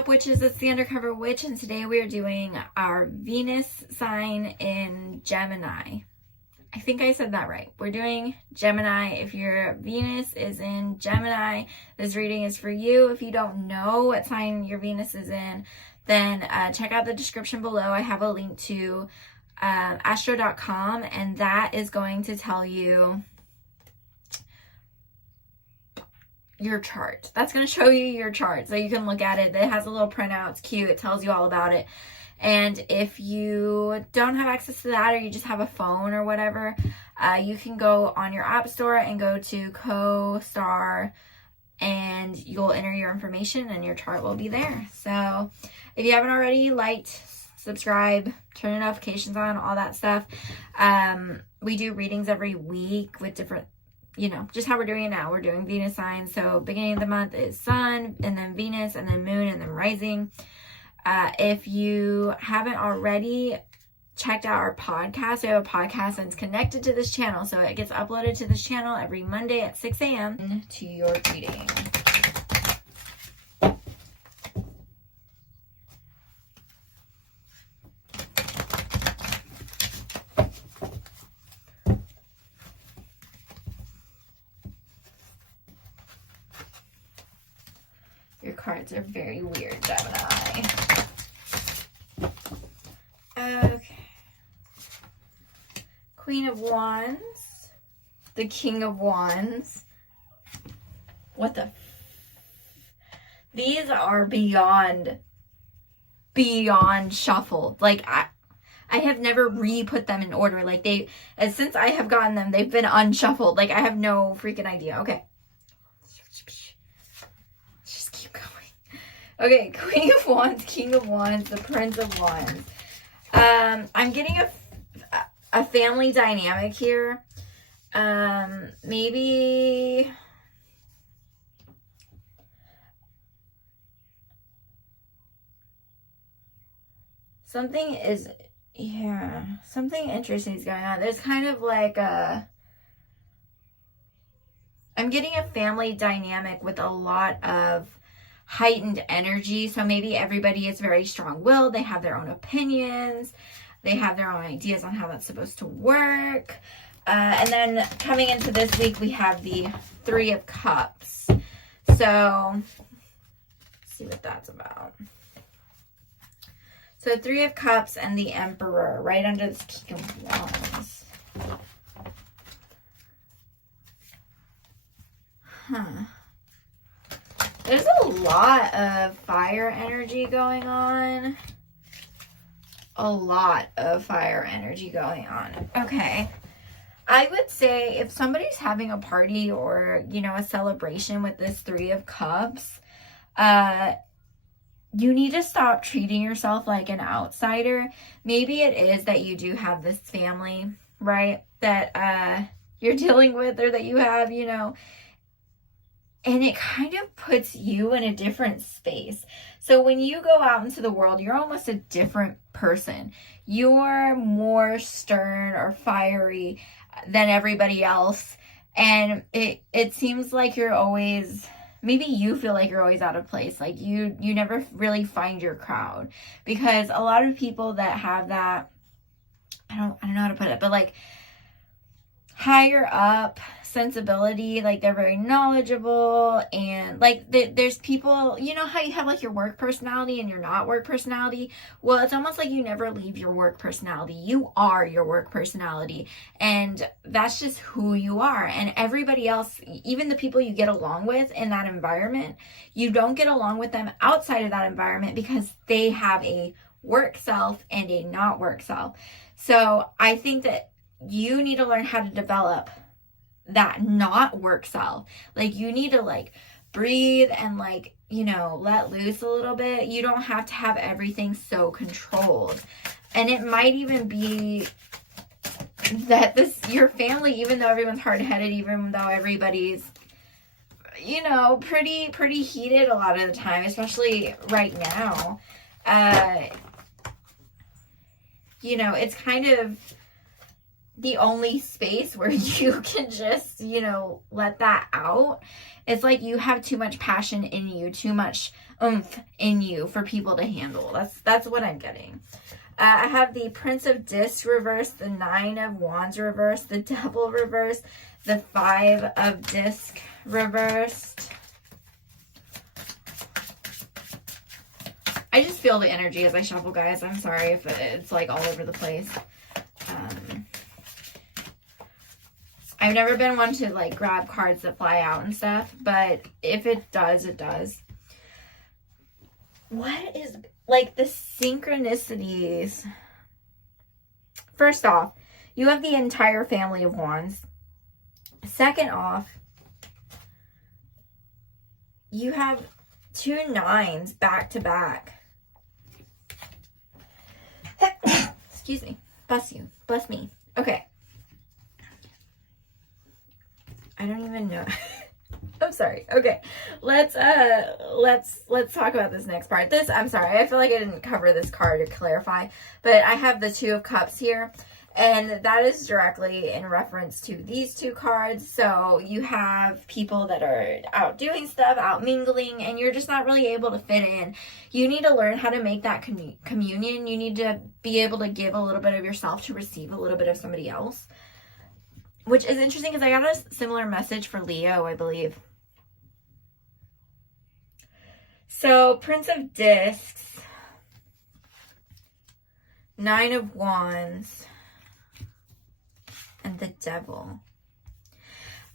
up, witches? It's the Undercover Witch, and today we are doing our Venus sign in Gemini. I think I said that right. We're doing Gemini. If your Venus is in Gemini, this reading is for you. If you don't know what sign your Venus is in, then check out the description below. I have a link to astro.com, and that is going to tell you your chart. That's going to show you your chart so you can look at it. It has a little printout. It's cute. It tells you all about it. And if you don't have access to that, or you just have a phone or whatever, you can go on your app store and go to CoStar, and you'll enter your information and your chart will be there. So if you haven't already, liked, subscribe, turn your notifications on, all that stuff. We do readings every week with different, just how we're doing it now. We're doing Venus signs. So beginning of the month is Sun, and then Venus, and then Moon, and then Rising. If you haven't already checked out our podcast, we have a podcast that's connected to this channel. So it gets uploaded to this channel every Monday at 6 a.m. to your reading. Your cards are very weird, Gemini. Okay. Queen of Wands. The King of Wands. What the? These are beyond shuffled. Like, I have never re-put them in order. Like, since I have gotten them, they've been unshuffled. Like, I have no freaking idea. Okay. Okay, Queen of Wands, King of Wands, the Prince of Wands. I'm getting a family dynamic here. Maybe something interesting is going on. There's kind of like I'm getting a family dynamic with a lot of heightened energy. So maybe everybody is very strong-willed. They have their own opinions. They have their own ideas on how that's supposed to work. And then coming into this week, we have the Three of Cups. So let's see what that's about. So Three of Cups and the Emperor right under this King of Wands. There's a lot of fire energy going on. A lot of fire energy going on. Okay. I would say if somebody's having a party or, a celebration with this Three of Cups, you need to stop treating yourself like an outsider. Maybe it is that you do have this family, right, that you're dealing with, or that you have, and it kind of puts you in a different space. So when you go out into the world, you're almost a different person. You're more stern or fiery than everybody else. And it seems like you're always, maybe you feel like you're always out of place. Like you never really find your crowd. Because a lot of people that have that, I don't know how to put it, but like higher up sensibility, like they're very knowledgeable, and like there's people, how you have like your work personality and your not work personality. Well, it's almost like you never leave your work personality. You are your work personality, and that's just who you are. And everybody else, even the people you get along with in that environment, you don't get along with them outside of that environment because they have a work self and a not work self. So I think that you need to learn how to develop that not work self. Like, you need to like breathe and like, let loose a little bit. You don't have to have everything so controlled. And it might even be that your family, even though everyone's hard-headed, even though everybody's, pretty heated a lot of the time, especially right now, it's kind of the only space where you can just, you know, let that out. It's like you have too much passion in you, too much oomph in you for people to handle. That's what I'm getting. I have the Prince of Discs reversed, the Nine of Wands reversed, the Devil reversed, the Five of Discs reversed. I just feel the energy as I shuffle, guys. I'm sorry if it's like all over the place. I've never been one to like grab cards that fly out and stuff, but if it does, it does. What is like the synchronicities? First off, you have the entire family of wands. Second off, you have 2 9s back to back. Excuse me. Bless you. Bless me. Okay. I don't even know. I'm sorry. Okay. Let's talk about this next part. I'm sorry. I feel like I didn't cover this card to clarify, but I have the 2 of Cups here, and that is directly in reference to these 2 cards. So you have people that are out doing stuff, out mingling, and you're just not really able to fit in. You need to learn how to make that communion. You need to be able to give a little bit of yourself to receive a little bit of somebody else. Which is interesting because I got a similar message for Leo, I believe. So, Prince of Discs, 9 of Wands, and the Devil.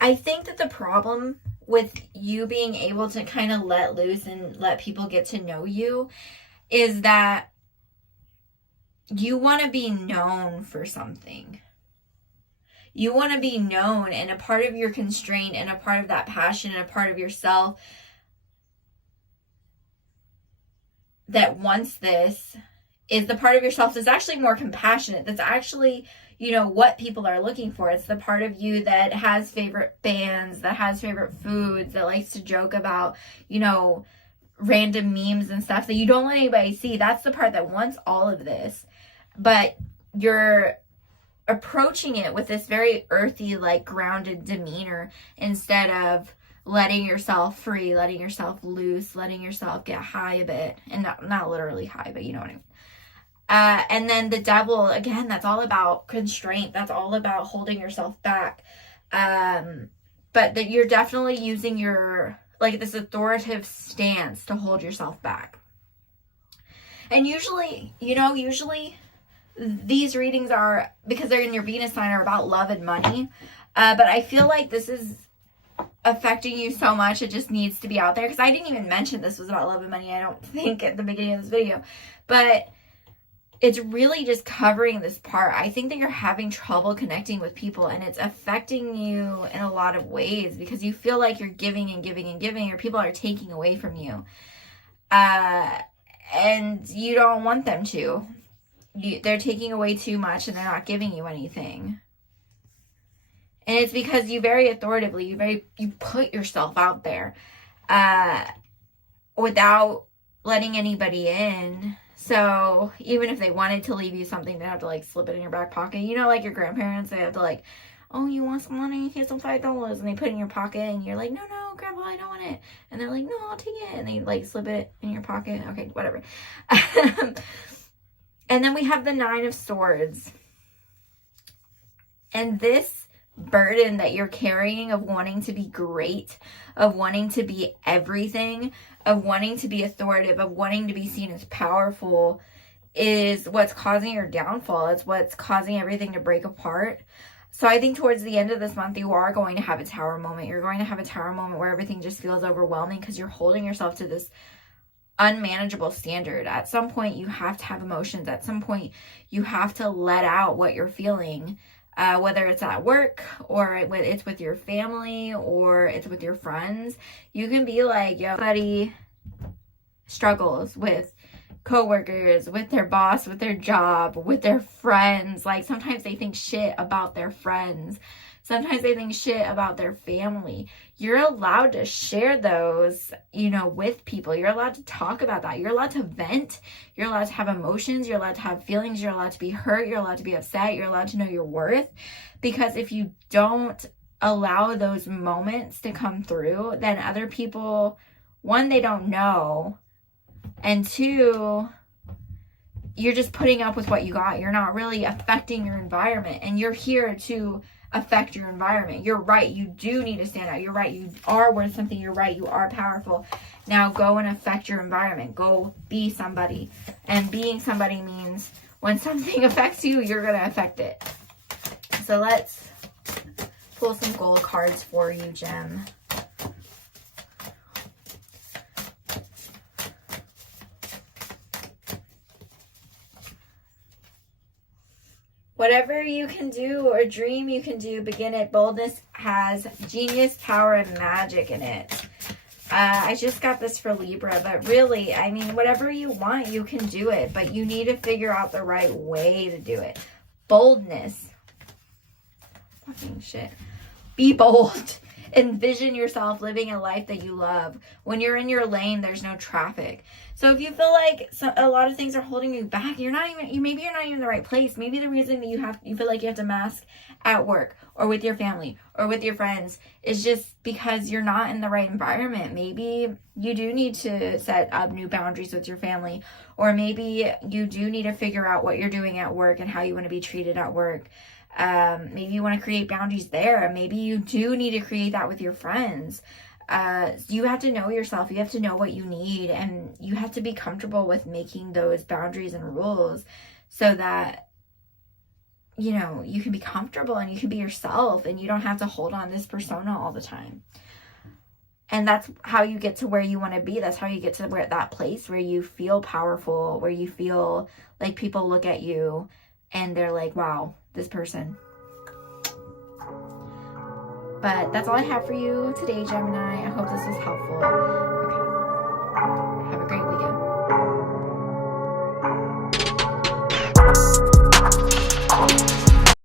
I think that the problem with you being able to kind of let loose and let people get to know you is that you want to be known for something. You want to be known, and a part of your constraint and a part of that passion and a part of yourself that wants this is the part of yourself that's actually more compassionate. That's actually, you know, what people are looking for. It's the part of you that has favorite bands, that has favorite foods, that likes to joke about, you know, random memes and stuff that you don't let anybody see. That's the part that wants all of this. But you're approaching it with this very earthy, like grounded demeanor instead of letting yourself free, letting yourself loose, letting yourself get high a bit. And not literally high, but you know what I mean. And then the Devil, again, that's all about constraint. That's all about holding yourself back. But that you're definitely using your, like, this authoritative stance to hold yourself back. And usually these readings are, because they're in your Venus sign, are about love and money. But I feel like this is affecting you so much, it just needs to be out there. Because I didn't even mention this was about love and money, I don't think, at the beginning of this video. But it's really just covering this part. I think that you're having trouble connecting with people, and it's affecting you in a lot of ways because you feel like you're giving and giving and giving, or people are taking away from you. And you don't want them to. They're taking away too much and they're not giving you anything. And it's because you very authoritatively, you put yourself out there without letting anybody in. So even if they wanted to leave you something, they have to like slip it in your back pocket. You know, like your grandparents, they have to like, oh, you want some money? Here's some $5. And they put it in your pocket and you're like, no, grandpa, I don't want it. And they're like, no, I'll take it. And they like slip it in your pocket. Okay, whatever. And then we have the 9 of Swords. And this burden that you're carrying of wanting to be great, of wanting to be everything, of wanting to be authoritative, of wanting to be seen as powerful is what's causing your downfall. It's what's causing everything to break apart. So I think towards the end of this month, you are going to have a tower moment. You're going to have a tower moment where everything just feels overwhelming because you're holding yourself to this unmanageable standard. At some point, you have to have emotions. At some point, you have to let out what you're feeling, whether it's at work or it's with your family or it's with your friends. You can be like, yo, buddy struggles with coworkers, with their boss, with their job, with their friends. Like sometimes they think shit about their friends. Sometimes they think shit about their family. You're allowed to share those, you know, with people. You're allowed to talk about that. You're allowed to vent. You're allowed to have emotions. You're allowed to have feelings. You're allowed to be hurt. You're allowed to be upset. You're allowed to know your worth. Because if you don't allow those moments to come through, then other people, one, they don't know, and two, you're just putting up with what you got. You're not really affecting your environment, and you're here to affect your environment. You're right. You do need to stand out. You're right. You are worth something. You're right. You are powerful. Now go and affect your environment. Go be somebody. And being somebody means when something affects you, you're going to affect it. So let's pull some gold cards for you, Gem. Whatever you can do or dream you can do, begin it. Boldness has genius, power, and magic in it. I just got this for Libra, but really, I mean, whatever you want, you can do it, but you need to figure out the right way to do it. Boldness. Fucking shit. Be bold. Envision yourself living a life that you love. When you're in your lane, there's no traffic. So if you feel like a lot of things are holding you back, maybe you're not even in the right place. Maybe the reason that you feel like you have to mask at work or with your family or with your friends is just because you're not in the right environment. Maybe you do need to set up new boundaries with your family, or maybe you do need to figure out what you're doing at work and how you want to be treated at work. Maybe you want to create boundaries there. Maybe you do need to create that with your friends. You have to know yourself. You have to know what you need, and you have to be comfortable with making those boundaries and rules so that, you know, you can be comfortable and you can be yourself and you don't have to hold on this persona all the time. And that's how you get to where you want to be. That's how you get to that place where you feel powerful, where you feel like people look at you and they're like, wow, this person. But that's all I have for you today, Gemini. I hope this was helpful. Okay. Have a great weekend.